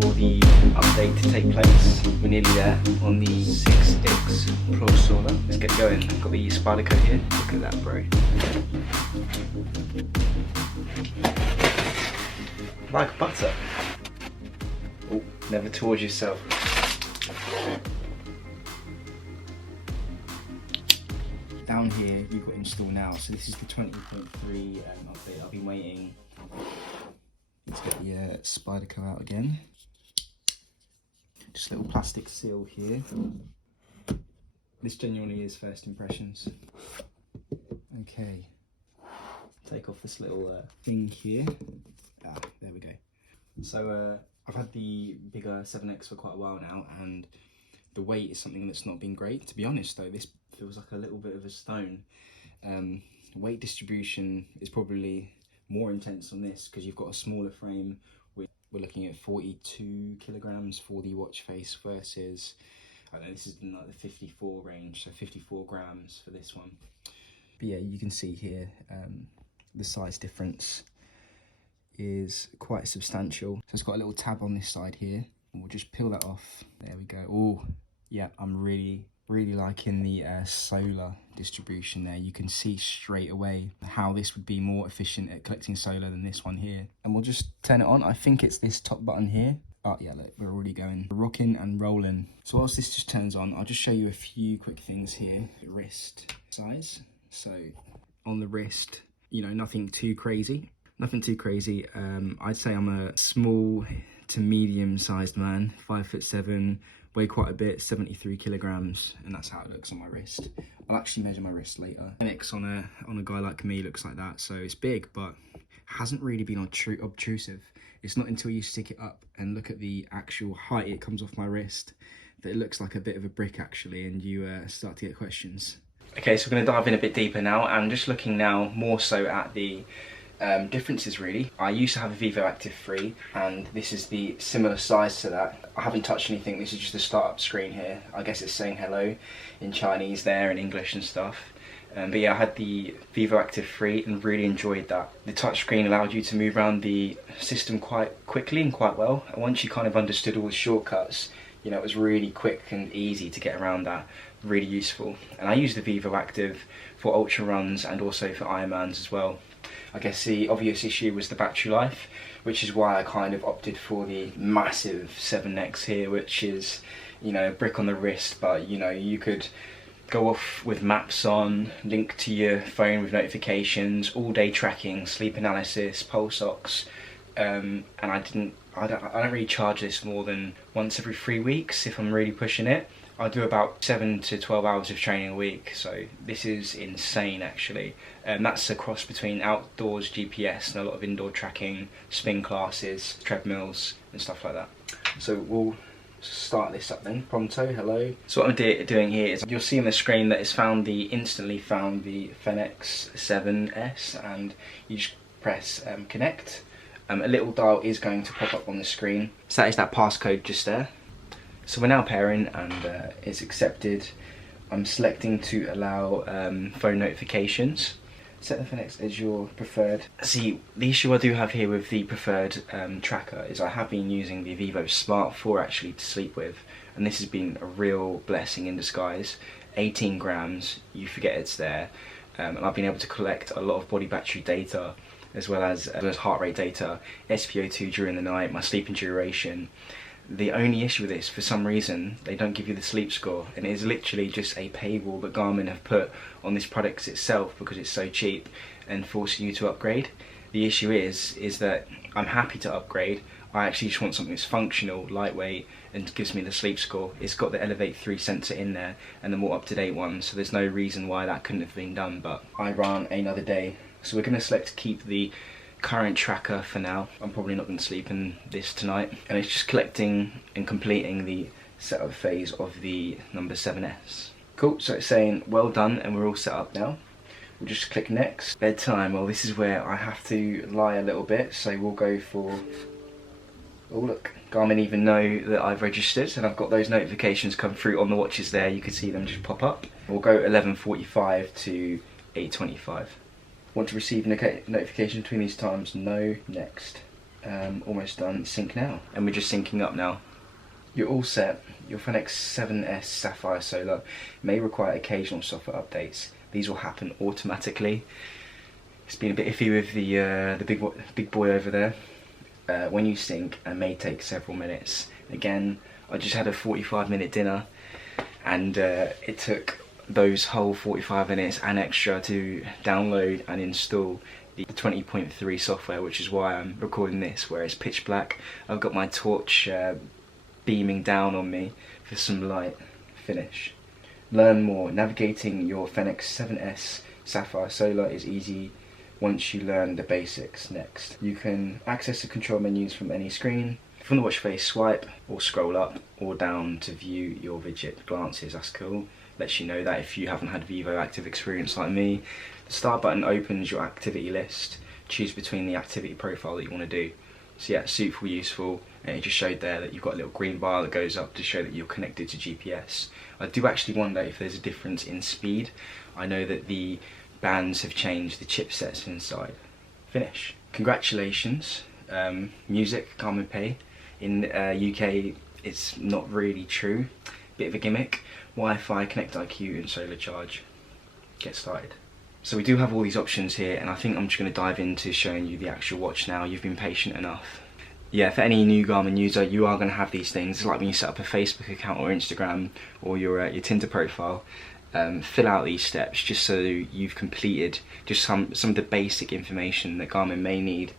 for the update to take place. We're nearly there on the 6X Pro Solar. Let's get going. I've got the spider coat here. Look at that, bro. Like butter. Oh, never towards yourself. Down here, you've got install now. So this is the 20.3 update. I've been waiting. Let's get the spider coat out again. Just a little plastic seal here. This genuinely is first impressions. Okay. Take off this little thing here. There we go. So I've had the bigger 7X for quite a while now, and the weight is something that's not been great. To be honest though, this feels like a little bit of a stone. Weight distribution is probably more intense on this because you've got a smaller frame. We're looking at 42 kilograms for the watch face versus, I don't know, this is in like the 54 range, so 54 grams for this one. But yeah, you can see here the size difference is quite substantial. So it's got a little tab on this side here. We'll just peel that off. There we go. Oh, yeah, I'm really liking the solar distribution there. You can see straight away how this would be more efficient at collecting solar than this one here. And we'll just turn it on. I think it's this top button here. Oh yeah, look, we're already going. We're rocking and rolling. So whilst this just turns on, I'll just show you a few quick things here. Wrist size. So on the wrist, you know, nothing too crazy. Nothing too crazy. I'd say I'm a small to medium sized man, 5'7", weigh quite a bit, 73 kilograms, and that's how it looks on my wrist. I'll actually measure my wrist later. Fenix on a guy like me looks like that, so it's big, but hasn't really been obtrusive. It's not until you stick it up and look at the actual height it comes off my wrist that it looks like a bit of a brick actually, and you start to get questions. Okay, so we're going to dive in a bit deeper now. I'm just looking now more so at the differences really. I used to have a Vivo Active 3 and this is the similar size to that. I haven't touched anything, this is just a startup screen here. I guess it's saying hello in Chinese there, in English and stuff. But yeah, I had the Vivo Active 3 and really enjoyed that. The touchscreen allowed you to move around the system quite quickly and quite well. And once you kind of understood all the shortcuts, you know, it was really quick and easy to get around that. Really useful. And I use the Vivo Active for ultra runs and also for Ironmans as well. I guess the obvious issue was the battery life, which is why I kind of opted for the massive 7X here, which is, you know, a brick on the wrist, but you know, you could go off with maps on, link to your phone with notifications, all day tracking, sleep analysis, pulse ox, and I don't really charge this more than once every 3 weeks if I'm really pushing it. I do about 7 to 12 hours of training a week, so this is insane actually. That's a cross between outdoors GPS and a lot of indoor tracking, spin classes, treadmills and stuff like that. So we'll start this up then. Pronto, hello. So what I'm doing here is you'll see on the screen that it's instantly found the Fenix 7S, and you just press connect. A little dial is going to pop up on the screen. So that is that passcode just there. So we're now pairing and it's accepted. I'm selecting to allow phone notifications. Set the Fenix as your preferred. See, the issue I do have here with the preferred tracker is I have been using the Vivo Smart 4 actually to sleep with, and this has been a real blessing in disguise. 18 grams, you forget it's there, and I've been able to collect a lot of body battery data as well as heart rate data, SpO2 during the night, my sleeping duration. The only issue with this, for some reason, they don't give you the sleep score, and it is literally just a paywall that Garmin have put on this product itself because it's so cheap and forcing you to upgrade. The issue is that I'm happy to upgrade. I actually just want something that's functional, lightweight, and gives me the sleep score. It's got the Elevate 3 sensor in there and the more up-to-date one, so there's no reason why that couldn't have been done, but I ran another day. So we're going to select keep the current tracker for now. I'm probably not going to sleep in this tonight, and it's just collecting and completing the setup phase of the number 7S. Cool, so it's saying well done and we're all set up now. We'll just click next. Bedtime, well this is where I have to lie a little bit, so we'll go for, oh look, Garmin even know that I've registered and I've got those notifications come through on the watches there, you can see them just pop up. We'll go 11:45 to 8:25. Want to receive notification between these times? No. Next. Almost done. Sync now. And we're just syncing up now. You're all set. Your Fenix 7S Sapphire Solar may require occasional software updates. These will happen automatically. It's been a bit iffy with the big boy over there. When you sync, it may take several minutes. Again, I just had a 45-minute dinner, and it took those whole 45 minutes and extra to download and install the 20.3 software, which is why I'm recording this where it's pitch black. I've got my torch beaming down on me for some light finish. Learn more. Navigating your Fenix 7S Sapphire Solar is easy once you learn the basics. Next, you can access the control menus from any screen. From the watch face, swipe or scroll up or down to view your Widget Glances. That's cool. Lets you know that if you haven't had Vivo active experience like me. The start button opens your activity list. Choose between the activity profile that you want to do. So yeah, super useful, and it just showed there that you've got a little green bar that goes up to show that you're connected to GPS. I do actually wonder if there's a difference in speed. I know that the bands have changed the chipsets inside. Finish. Congratulations. Music, Garmin Pay. In UK, it's not really true. Bit of a gimmick. Wi-Fi, Connect IQ, and solar charge. Get started. So we do have all these options here, and I think I'm just going to dive into showing you the actual watch now. You've been patient enough. Yeah, for any new Garmin user, you are going to have these things. It's like when you set up a Facebook account or Instagram or your Tinder profile. Fill out these steps just so you've completed just some of the basic information that Garmin may need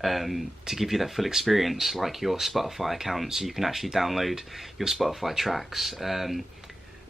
to give you that full experience, like your Spotify account, so you can actually download your Spotify tracks.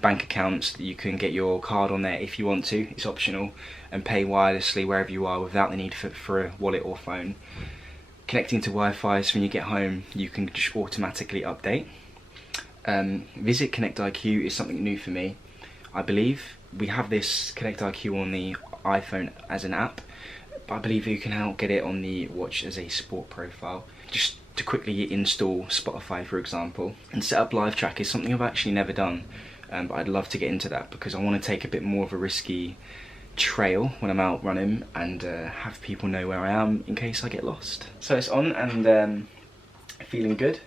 Bank accounts that you can get your card on there if you want to, it's optional, and pay wirelessly wherever you are without the need for a wallet or phone. Connecting to Wi-Fi, so when you get home you can just automatically update. Visit Connect IQ is something new for me. I believe we have this Connect IQ on the iPhone as an app, but I believe you can now get it on the watch as a support profile. Just to quickly install Spotify, for example, and set up live track is something I've actually never done. But I'd love to get into that because I want to take a bit more of a risky trail when I'm out running and have people know where I am in case I get lost. So it's on and feeling good.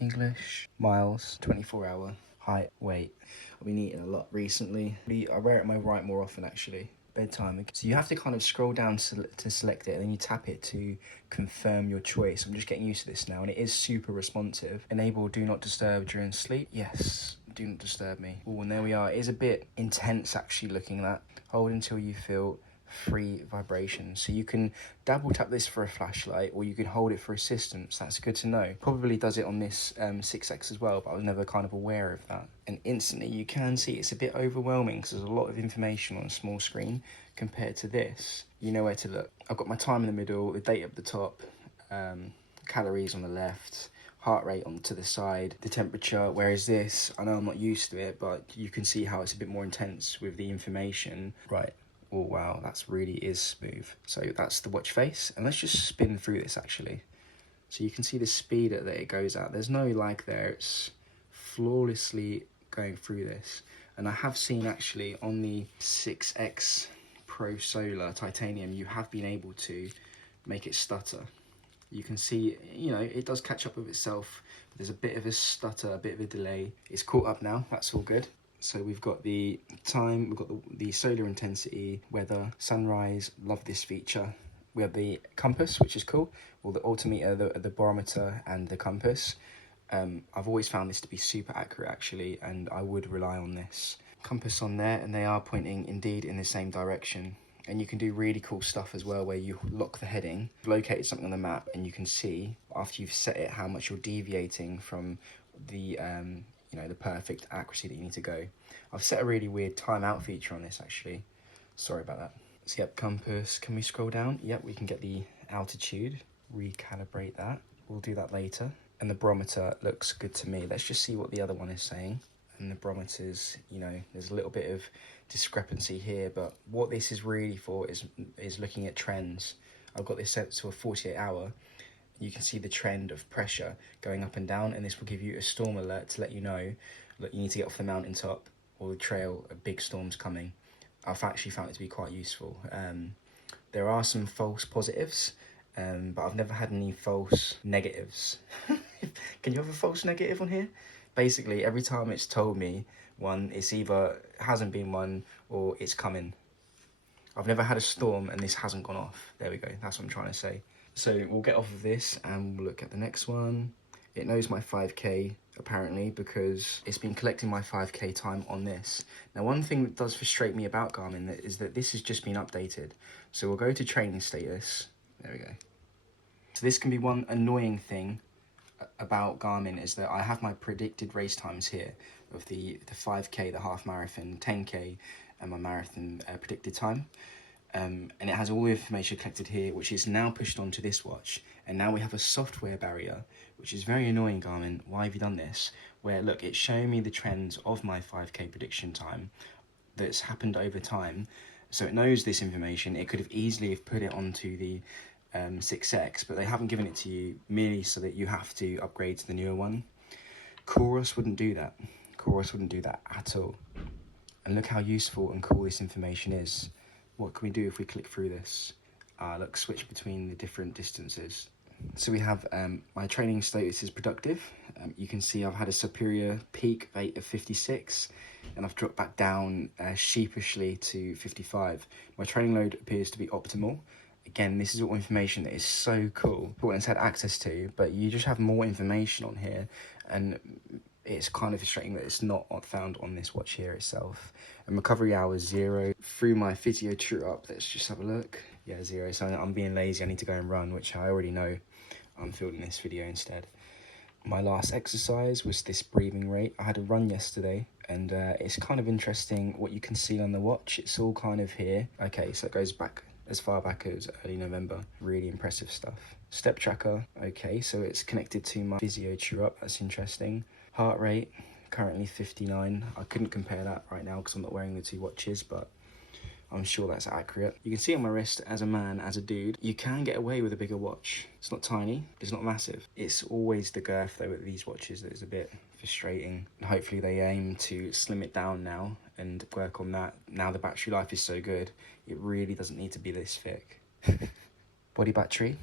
English, miles, 24-hour, height, weight. I've been eating a lot recently. I wear it on my right more often actually. Bedtime. So you have to kind of scroll down to select it, and then you tap it to confirm your choice. I'm just getting used to this now, and it is super responsive. Enable do not disturb during sleep. Yes, do not disturb me. Oh, and there we are. It is a bit intense actually looking at that. Hold until you feel free vibrations. So you can double tap this for a flashlight, or you can hold it for assistance. That's good to know. Probably does it on this 6X as well, but I was never kind of aware of that. And instantly you can see it's a bit overwhelming because there's a lot of information on a small screen compared to this. You know where to look. I've got my time in the middle, the date up the top, calories on the left, heart rate on to the side, the temperature, whereas this, I know I'm not used to it, but you can see how it's a bit more intense with the information. Right. Oh wow, that's really is smooth. So that's the watch face, and let's just spin through this actually. So you can see the speed that it goes at. There's no lag there, it's flawlessly going through this. And I have seen actually on the 6X Pro Solar Titanium, you have been able to make it stutter. You can see, you know, it does catch up with itself, but there's a bit of a stutter, a bit of a delay. It's caught up now, that's all good. So we've got the time, we've got the solar intensity, weather, sunrise, love this feature. We have the compass, which is cool, or the altimeter, the barometer and the compass. I've always found this to be super accurate actually, and I would rely on this. Compass on there, and they are pointing indeed in the same direction. And you can do really cool stuff as well, where you lock the heading, locate something on the map, and you can see after you've set it how much you're deviating from the you know, the perfect accuracy that you need to go. I've set a really weird timeout feature on this actually. Sorry about that. So yep, compass, can we scroll down? Yep, we can get the altitude, recalibrate that. We'll do that later. And the barometer looks good to me. Let's just see what the other one is saying. And the barometers, you know, there's a little bit of discrepancy here, but what this is really for is looking at trends. I've got this set to a 48-hour. You can see the trend of pressure going up and down, and this will give you a storm alert to let you know that you need to get off the mountaintop or the trail, a big storm's coming. I've actually found it to be quite useful. There are some false positives, but I've never had any false negatives. Can you have a false negative on here? Basically, every time it's told me one, it's either hasn't been one or it's coming. I've never had a storm and this hasn't gone off. There we go, that's what I'm trying to say. So we'll get off of this and we'll look at the next one. It knows my 5K apparently because it's been collecting my 5K time on this. Now one thing that does frustrate me about Garmin is that this has just been updated. So we'll go to training status. There we go. So this can be one annoying thing about Garmin is that I have my predicted race times here of the 5K, the half marathon, 10K and my marathon predicted time. And it has all the information collected here, which is now pushed onto this watch. And now we have a software barrier, which is very annoying, Garmin. Why have you done this? Where, look, it's showing me the trends of my 5K prediction time that's happened over time. So it knows this information. It could have easily have put it onto the 6X, but they haven't given it to you merely so that you have to upgrade to the newer one. Chorus wouldn't do that. Chorus wouldn't do that at all. And look how useful and cool this information is. What can we do if we click through this? Look, switch between the different distances. So we have my training status is productive. You can see I've had a superior peak rate of 56 and I've dropped back down sheepishly to 55. My training load appears to be optimal. Again, this is all information that is so cool. It's had access to, but you just have more information on here and it's kind of frustrating that it's not found on this watch here itself. And recovery hours 0. Through my Physio TrueUp, let's just have a look. Yeah, 0. So I'm being lazy, I need to go and run, which I already know. I'm filming this video instead. My last exercise was this breathing rate. I had a run yesterday and it's kind of interesting what you can see on the watch. It's all kind of here. Okay, so it goes back as far back as early November. Really impressive stuff. Step tracker, okay, so it's connected to my Physio TrueUp, that's interesting. Heart rate, currently 59. I couldn't compare that right now because I'm not wearing the two watches, but I'm sure that's accurate. You can see on my wrist, as a man, as a dude, you can get away with a bigger watch. It's not tiny, it's not massive. It's always the girth though with these watches that is a bit frustrating. And hopefully they aim to slim it down now and work on that. Now the battery life is so good, it really doesn't need to be this thick. Body battery.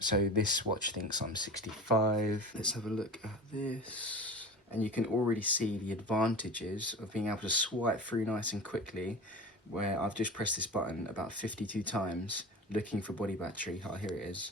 So this watch thinks I'm 65. Let's have a look at this. And you can already see the advantages of being able to swipe through nice and quickly, where I've just pressed this button about 52 times looking for body battery. Oh, here it is.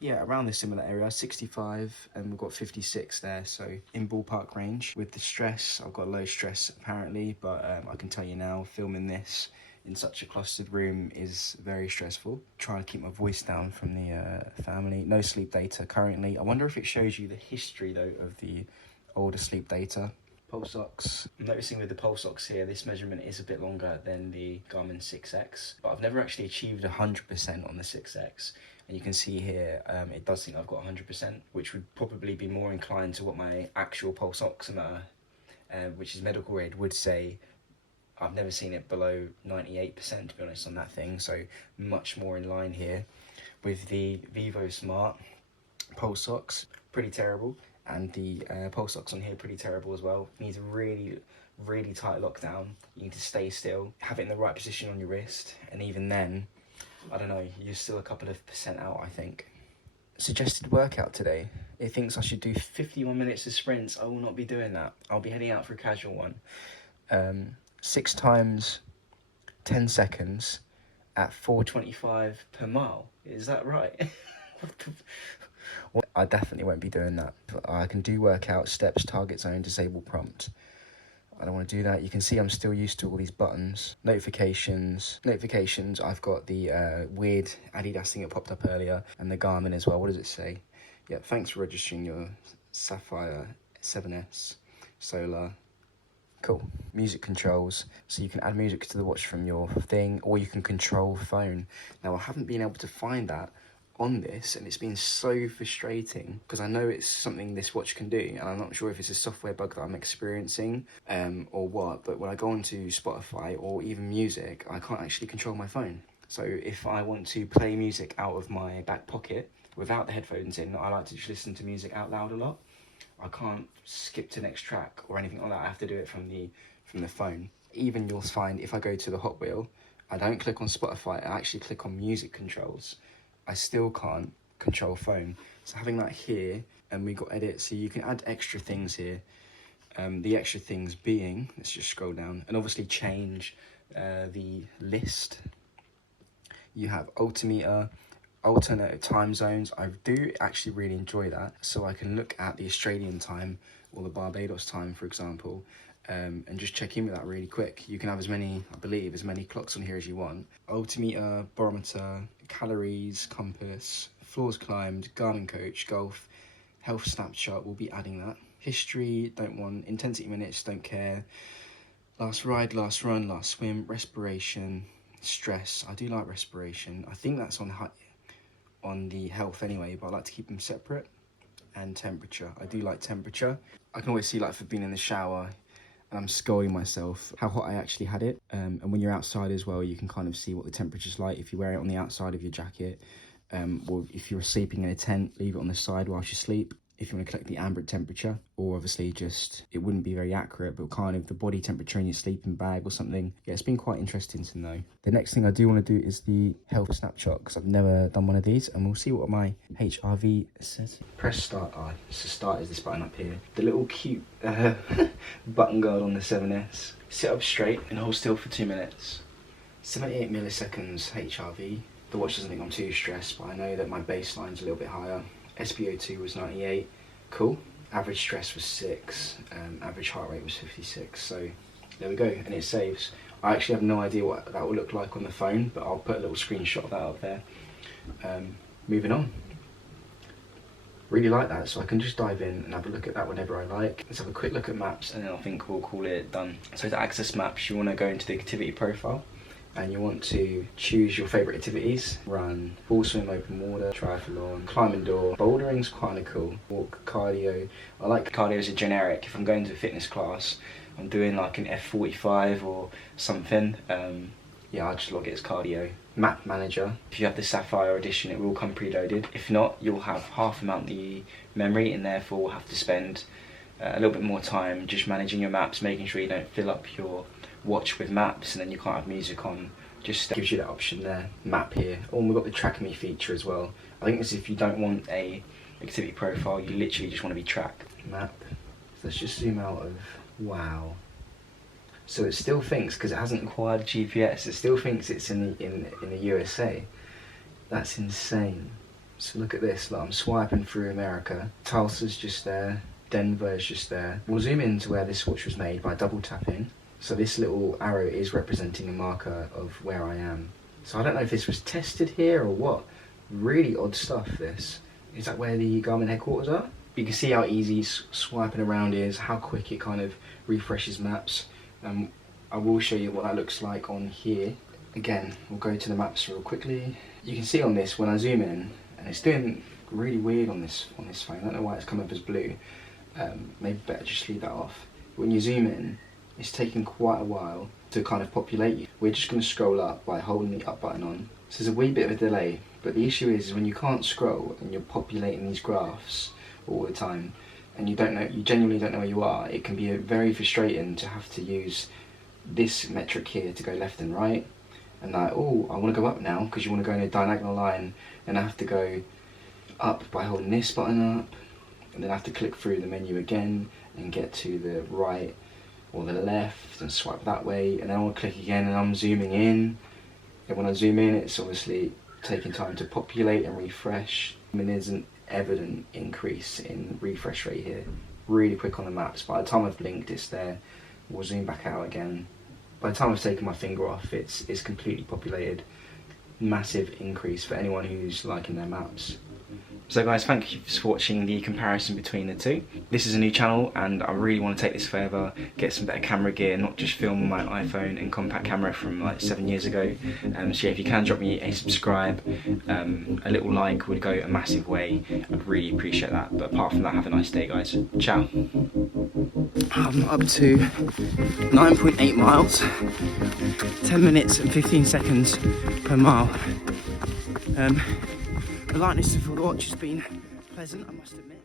Yeah, around this similar area, 65, and we've got 56 there, so in ballpark range. With the stress, I've got low stress apparently, but I can tell you now, filming this in such a clustered room is very stressful. Trying to keep my voice down from the family. No sleep data currently. I wonder if it shows you the history though of the older sleep data. Pulse ox. I'm noticing with the pulse ox here, this measurement is a bit longer than the Garmin 6X, but I've never actually achieved 100% on the 6X. And you can see here, it does think I've got 100%, which would probably be more inclined to what my actual pulse oximeter, which is medical grade, would say. I've never seen it below 98% to be honest on that thing, so much more in line here. With the Vivo Smart pulse ox, pretty terrible, and the pulse ox on here pretty terrible as well. You need a really, really tight lockdown. You need to stay still, have it in the right position on your wrist, and even then, I don't know, you're still a couple of percent out, I think. Suggested workout today. It thinks I should do 51 minutes of sprints. I will not be doing that. I'll be heading out for a casual one. 6 times 10 seconds at 4:25 per mile. Is that right? Well, I definitely won't be doing that. I can do workout, steps, target zone, disable prompt. I don't want to do that. You can see I'm still used to all these buttons. Notifications. I've got the weird Adidas thing that popped up earlier and the Garmin as well. What does it say? Yeah, thanks for registering your Sapphire 7S Solar. Cool. Music controls. So you can add music to the watch from your thing, or you can control phone. Now I haven't been able to find that on this, and it's been so frustrating because I know it's something this watch can do, and I'm not sure if it's a software bug that I'm experiencing or what, but when I go onto Spotify or even music, I can't actually control my phone. So if I want to play music out of my back pocket without the headphones in, I like to just listen to music out loud a lot. I can't skip to next track or anything like that. I have to do it from the phone. Even you'll find if I go to the Hot Wheel, I don't click on Spotify, I actually click on music controls. I still can't control phone. So having that here, and we got edit, so you can add extra things here. The extra things being, let's just scroll down, and obviously change the list. You have altimeter, alternate time zones. I do actually really enjoy that, so I can look at the Australian time or the Barbados time, for example, and just check in with that really quick. You can have as many, I believe, as many clocks on here as you want. Altimeter, barometer, calories, compass, floors climbed, Garmin coach, golf, health snapshot, we'll be adding that. History, don't want. Intensity minutes, don't care. Last ride, last run, last swim, respiration, stress. I do like respiration. I think that's on the health anyway, but I like to keep them separate. And temperature. I do like temperature. I can always see, like, for being in the shower and I'm scolding myself, how hot I actually had it. And when you're outside as well, you can kind of see what the temperature's like if you wear it on the outside of your jacket. Or if you're sleeping in a tent, leave it on the side whilst you sleep. If you want to collect the ambient temperature, or obviously just, it wouldn't be very accurate, but kind of the body temperature in your sleeping bag or something. Yeah, it's been quite interesting to know. The next thing I do want to do is the health snapshot, because I've never done one of these, and we'll see what my HRV says. Press start. So start is this button up here. The little cute button guard on the 7S. Sit up straight and hold still for 2 minutes. 78 milliseconds HRV. The watch doesn't think I'm too stressed, but I know that my baseline's a little bit higher. SpO2 was 98, cool. Average stress was 6, average heart rate was 56, so there we go, and it saves. I actually have no idea what that will look like on the phone, but I'll put a little screenshot of that up there. Moving on. Really like that, so I can just dive in and have a look at that whenever I like. Let's have a quick look at maps, and then I think we'll call it done. So to access maps, you want to go into the activity profile, and you want to choose your favourite activities. Run, full swim, open water, triathlon, climb indoor. Bouldering's kind of cool. Walk, cardio. I like cardio as a generic. If I'm going to a fitness class, I'm doing like an F45 or something, yeah, I'll just log it as cardio. Map manager. If you have the Sapphire edition, it will come preloaded. If not, you'll have half amount the memory, and therefore will have to spend a little bit more time just managing your maps, making sure you don't fill up your watch with maps and then you can't have music on. Just gives you that option there. Map here. Oh, and we've got the track me feature as well. I think this is if you don't want a activity profile, you literally just want to be tracked. Map. So let's just zoom out of, wow. So it still thinks, because it hasn't acquired GPS, it still thinks it's in the USA. That's insane. So look at this, like I'm swiping through America. Tulsa's just there, Denver's just there. We'll zoom in to where this watch was made by double tapping. So this little arrow is representing a marker of where I am. So I don't know if this was tested here or what. Really odd stuff, this. Is that where the Garmin headquarters are? You can see how easy swiping around is, how quick it kind of refreshes maps. I will show you what that looks like on here. Again, we'll go to the maps real quickly. You can see on this, when I zoom in, and it's doing really weird on this phone. I don't know why it's come up as blue. Maybe better just leave that off. When you zoom in, it's taking quite a while to kind of populate you. We're just going to scroll up by holding the up button on. So there's a wee bit of a delay, but the issue is when you can't scroll and you're populating these graphs all the time, and you genuinely don't know where you are, it can be very frustrating to have to use this metric here to go left and right, and like, oh, I want to go up now, because you want to go in a diagonal line, and I have to go up by holding this button up, and then I have to click through the menu again and get to the right or the left and swipe that way, and then I'll click again and I'm zooming in, and when I zoom in it's obviously taking time to populate and refresh. I mean, there's an evident increase in refresh rate here, really quick on the maps. By the time I've blinked, it's there. We'll zoom back out again. By the time I've taken my finger off, it's completely populated. Massive increase for anyone who's liking their maps. So guys, thank you for watching the comparison between the two. This is a new channel and I really want to take this further, get some better camera gear, not just film on my iPhone and compact camera from like 7 years ago. So yeah, if you can drop me a subscribe, a little like would go a massive way. I'd really appreciate that. But apart from that, have a nice day guys. Ciao. I'm up to 9.8 miles, 10 minutes and 15 seconds per mile. The lightness of the watch has been pleasant, I must admit.